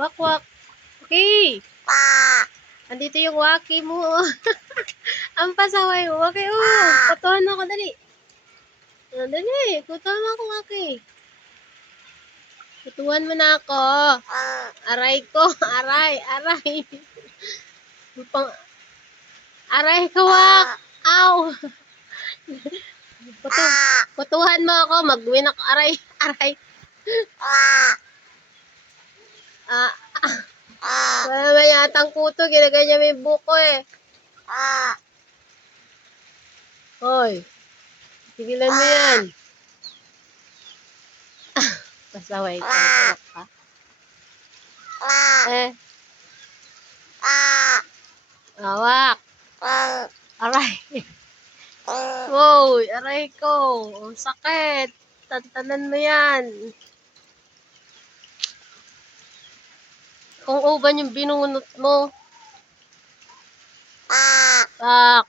Wak, wak. Okay. Andito yung waki mo. Ang pasaway mo. Okay, Kutuhan ako, dali. Dali. Kutuhan ako, waki. Kutuhan mo na ako. Aray ko. Aray. Aray ko, wak. Ow. Kutuhan mo ako. Mag-win ako. Aray. Wala naman yatang kuto. Ginaganyan mo yung buko eh. Hoy. Tigilan mo yan. Pasaway ka. Awak. Aray. Wow, aray ko. Ang sakit. Tantanan mo yan. Kung uban yung binunot mo. Wak.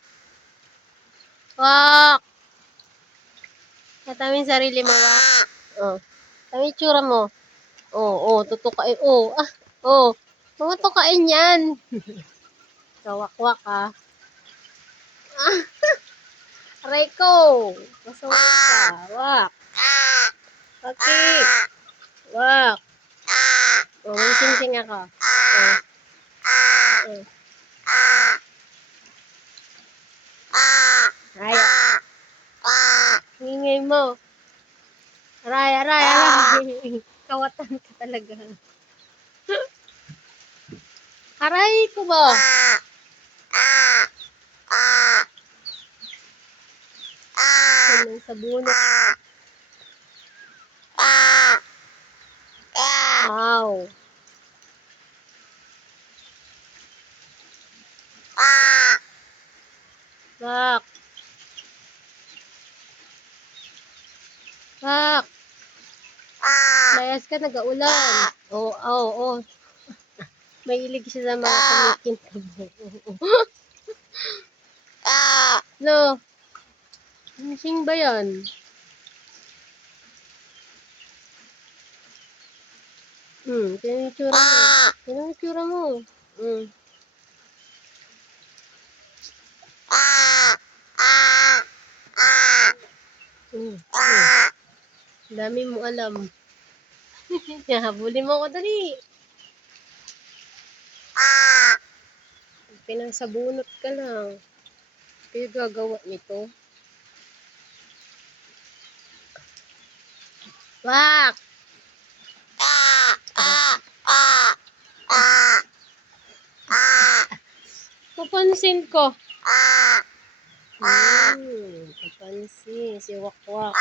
Kata mo yung sarili mo, wak. Tama yung tsura mo. Tutukain. Tutukain yan. Kawak-wak, ha. Aray ko. Masaway ka. Wak. Okay. Wak. May sing-sing ako. Aray. Hingay mo. Aray. Kawatan ka talaga. Aray ko ba? Anong sabunot? Wow. Wak. Wak. Layas ka, nag-aulan. Mahilig siya sa mga kumikintab. No. Sing ba yan? Tingnan yung itsura mo. Dami mo alam. Habulin mo ako dali. Pinasabunot ka lang. Kaya gagawa nito. Wak! Papansin ko. Papansin. Si Wakwak.